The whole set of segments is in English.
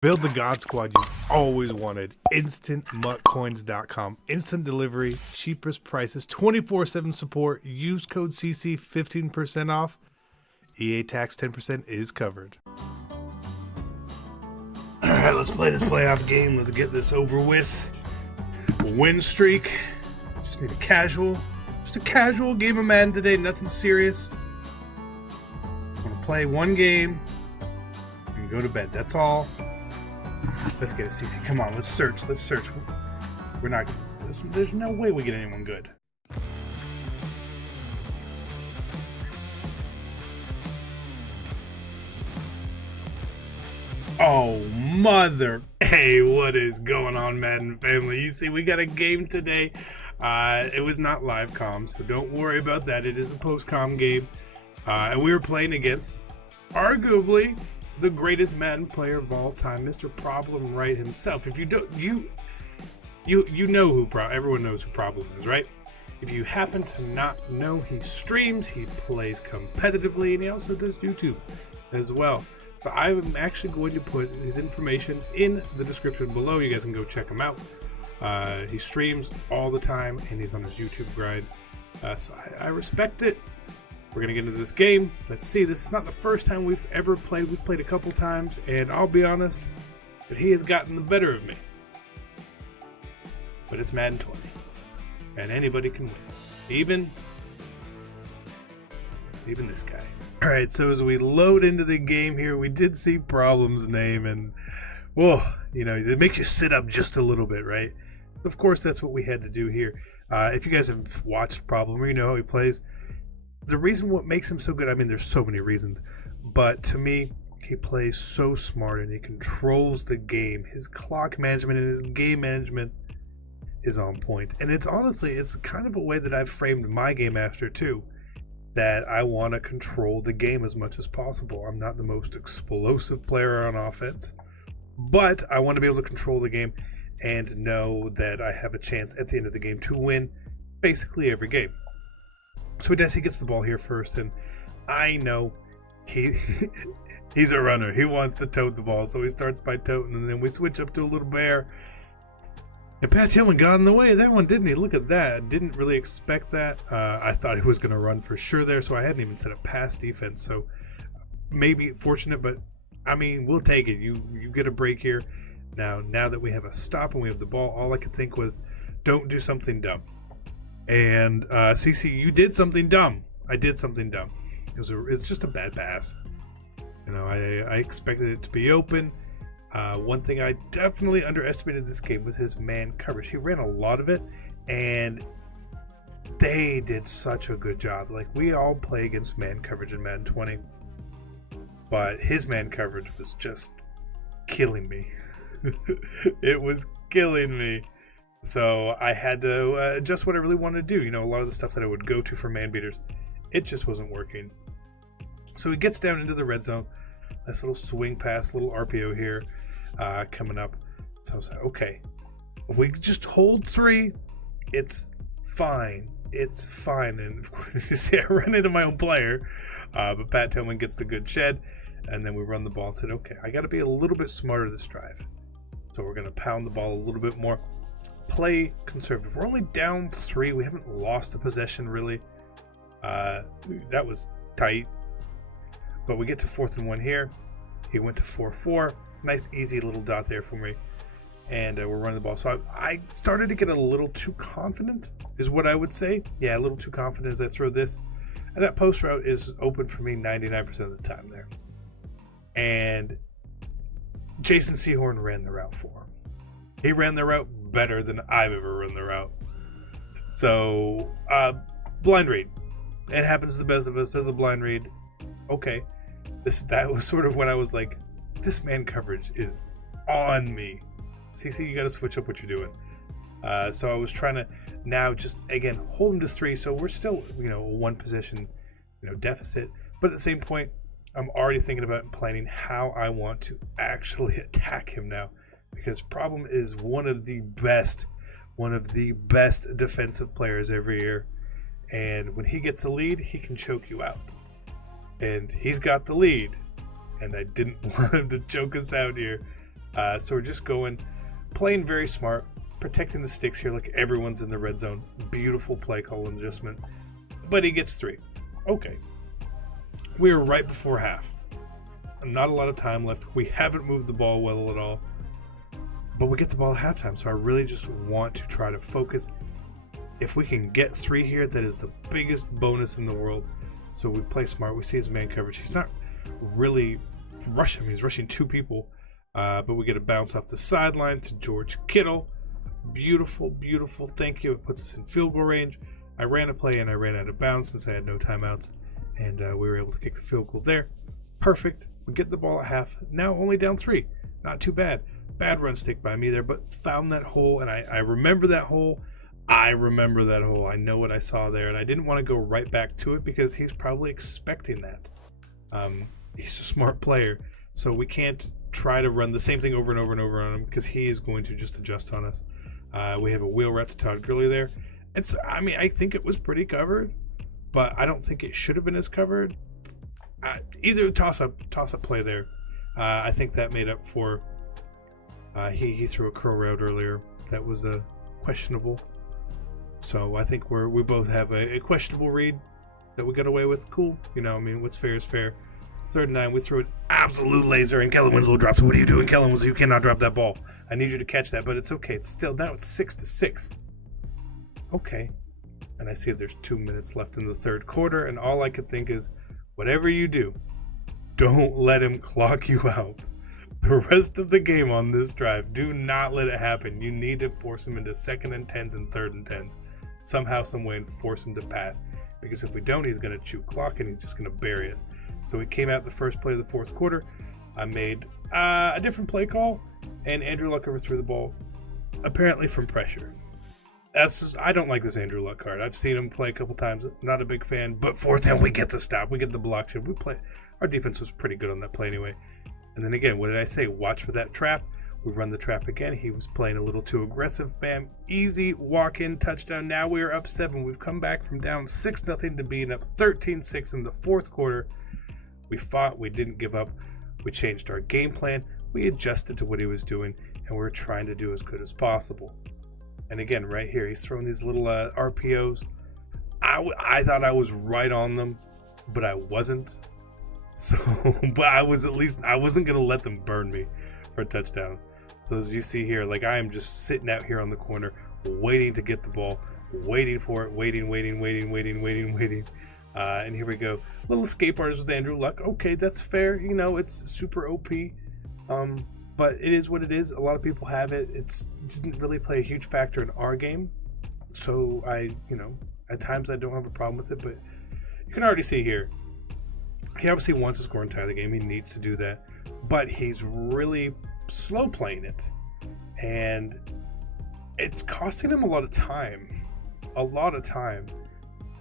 Build the God Squad you've always wanted. InstantMuttCoins.com. Instant delivery, cheapest prices, 24/7 support. Use code CC 15% off. EA tax 10% is covered. All right, let's play this playoff game. Let's get this over with. Win streak. Just need just a casual game of Madden today. Nothing serious. I'm gonna play one game and go to bed. That's all. Let's get it, CC. Come on, let's search. We're not. There's no way we get anyone good. Oh, mother. Hey, what is going on, Madden family? You see, we got a game today. It was not live comm, so don't worry about that. It is a post-comm game. And we were playing against, arguably, the greatest Madden player of all time, Mr. Problem Wright himself. If you don't, you know who everyone knows who Problem is, right? If you happen to not know, he streams, he plays competitively, and he also does YouTube as well. So I'm actually going to put his information in the description below. You guys can go check him out. He streams all the time, and he's on his YouTube grind. So I respect it. We're going to get into this game. Let's see. This is not the first time we've ever played. We've played a couple times, and I'll be honest, but he has gotten the better of me. But it's Madden 20, and anybody can win. Even this guy. All right, so as we load into the game here, we did see Problem's name, and, whoa, you know, it makes you sit up just a little bit, right? Of course, that's what we had to do here. If you guys have watched Problem, or you know how he plays, the reason what makes him so good, I mean, there's so many reasons, but to me, he plays so smart and he controls the game. His clock management and his game management is on point. And it's honestly, it's kind of a way that I've framed my game after too, that I want to control the game as much as possible. I'm not the most explosive player on offense, but I want to be able to control the game and know that I have a chance at the end of the game to win basically every game. So Desi gets the ball here first, and I know he's a runner. He wants to tote the ball, so he starts by toting, and then we switch up to a little bear. And Pat Tillman got in the way of that one, didn't he? Look at that. Didn't really expect that. I thought he was going to run for sure there, so I hadn't even set a pass defense. So maybe fortunate, but I mean, we'll take it. You get a break here. Now that we have a stop and we have the ball, all I could think was, don't do something dumb. And CC, you did something dumb. I did something dumb. It's just a bad pass. You know, I expected it to be open. One thing I definitely underestimated this game was his man coverage. He ran a lot of it, and they did such a good job. Like, we all play against man coverage in Madden 20, but his man coverage was just killing me. It was killing me. So I had to adjust what I really wanted to do. You know, a lot of the stuff that I would go to for man beaters, it just wasn't working. So he gets down into the red zone. Nice little swing pass, little RPO here coming up. So I was like, okay, if we just hold 3, it's fine. It's fine. And of course, you see, I run into my own player, but Pat Tillman gets the good shed, and then we run the ball and said, okay, I got to be a little bit smarter this drive. So we're going to pound the ball a little bit more. Play conservative. We're only down 3. We haven't lost a possession really. That was tight. But we get to 4th and 1 here. He went to 4-4. Nice easy little dot there for me. And we're running the ball. So I started to get a little too confident is what I would say. Yeah, a little too confident as I throw this. And that post route is open for me 99% of the time there. And Jason Sehorn ran the route for him. He ran the route better than I've ever run the route. So, blind read. It happens to the best of us as a blind read. Okay. That was sort of when I was like, this man coverage is on me. CC, you got to switch up what you're doing. So I was trying to now just, again, hold him to 3. So we're still, you know, 1 possession, you know, deficit. But at the same point, I'm already thinking about and planning how I want to actually attack him now. Because Problem is one of the best defensive players every year. And when he gets a lead, he can choke you out. And he's got the lead. And I didn't want him to choke us out here. So we're just playing very smart, protecting the sticks here like everyone's in the red zone. Beautiful play call adjustment. But he gets 3. Okay. We are right before half. Not a lot of time left. We haven't moved the ball well at all. But we get the ball at halftime, so I really just want to try to focus. If we can get 3 here, that is the biggest bonus in the world. So we play smart. We see his man coverage. He's not really rushing. He's rushing 2 people. But we get a bounce off the sideline to George Kittle. Beautiful, beautiful. Thank you. It puts us in field goal range. I ran a play and I ran out of bounds since I had no timeouts. And we were able to kick the field goal there. Perfect. We get the ball at half. Now only down 3. Not too bad. Bad run stick by me there, but found that hole. And I remember that hole. I remember that hole. I know what I saw there. And I didn't want to go right back to it because he's probably expecting that. He's a smart player. So we can't try to run the same thing over and over and over on him because he is going to just adjust on us. We have a wheel route to Todd Gurley there. I think it was pretty covered, but I don't think it should have been as covered. Either toss up play there. I think that made up for. He threw a curl route earlier that was questionable. So I think we both have a questionable read that we got away with. Cool. What's fair is fair. 3rd and 9, we threw an absolute laser, and Kellen Winslow drops it. What are you doing, Kellen Winslow? You cannot drop that ball. I need you to catch that, but it's okay. It's 6-6. Okay. And I see there's 2 minutes left in the 3rd quarter, and all I could think is, whatever you do, don't let him clock you out. The rest of the game on this drive, do not let it happen. You need to force him into 2nd and 10s and 3rd and 10s. Somehow, some way, and force him to pass. Because if we don't, he's going to chew clock, and he's just going to bury us. So we came out the first play of the 4th quarter. I made a different play call, and Andrew Luck overthrew the ball, apparently from pressure. I don't like this Andrew Luck card. I've seen him play a couple times. Not a big fan. But 4th down, we get the stop. We get the block. Our defense was pretty good on that play anyway. And then again, what did I say? Watch for that trap. We run the trap again. He was playing a little too aggressive. Bam. Easy walk-in touchdown. Now we are up 7. We've come back from down 6-0 to being up 13-6 in the 4th quarter. We fought. We didn't give up. We changed our game plan. We adjusted to what he was doing, and we're trying to do as good as possible. And again, right here, he's throwing these little RPOs. I thought I was right on them, but I wasn't. So, but I wasn't going to let them burn me for a touchdown. So as you see here, I am just sitting out here on the corner, waiting to get the ball, waiting for it, waiting. And here we go. Little escape artist with Andrew Luck. Okay, that's fair. It's super OP. But it is what it is. A lot of people have it. It didn't really play a huge factor in our game. So at times I don't have a problem with it. But you can already see here, he obviously wants to score and tie the game. He needs to do that. But he's really slow playing it. And it's costing him a lot of time.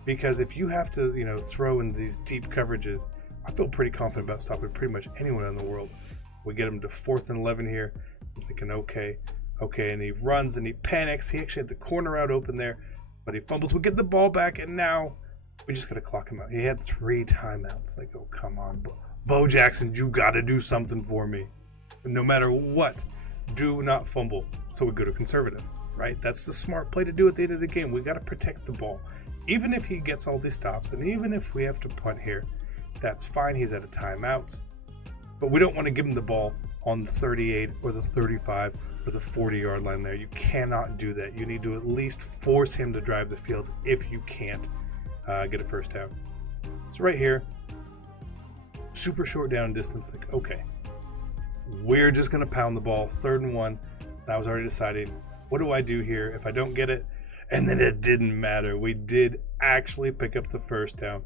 Because if you have to, throw in these deep coverages, I feel pretty confident about stopping pretty much anyone in the world. We get him to 4th and 11 here. I'm thinking, okay, and he runs and he panics. He actually had the corner out open there, but he fumbles. We get the ball back, and now we just got to clock him out. He had 3 timeouts. Oh, come on, Bo Jackson, you got to do something for me. No matter what, do not fumble. So we go to conservative, right? That's the smart play to do at the end of the game. We got to protect the ball. Even if he gets all these stops, and even if we have to punt here, that's fine. He's at a timeout. But we don't want to give him the ball on the 38 or the 35 or the 40-yard line there. You cannot do that. You need to at least force him to drive the field if you can't get a first down. So right here, super short down distance. Okay, we're just going to pound the ball. 3rd and 1. And I was already deciding, what do I do here if I don't get it? And then it didn't matter. We did actually pick up the first down.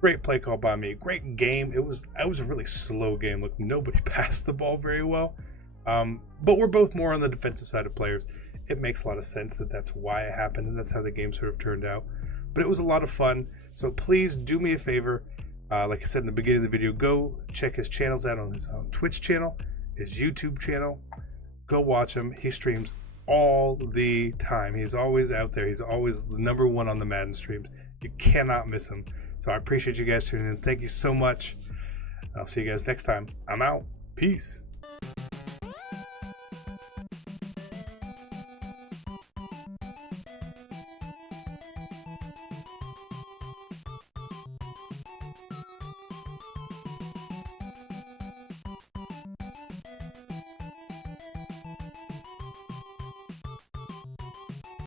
Great play call by me. Great game. It was a really slow game. Nobody passed the ball very well. But we're both more on the defensive side of players. It makes a lot of sense that that's why it happened, and that's how the game sort of turned out. But it was a lot of fun. So please do me a favor. Like I said in the beginning of the video, go check his channels out on his Twitch channel, his YouTube channel. Go watch him. He streams all the time. He's always out there. He's always the #1 on the Madden streams. You cannot miss him. So I appreciate you guys tuning in. Thank you so much. I'll see you guys next time. I'm out. Peace.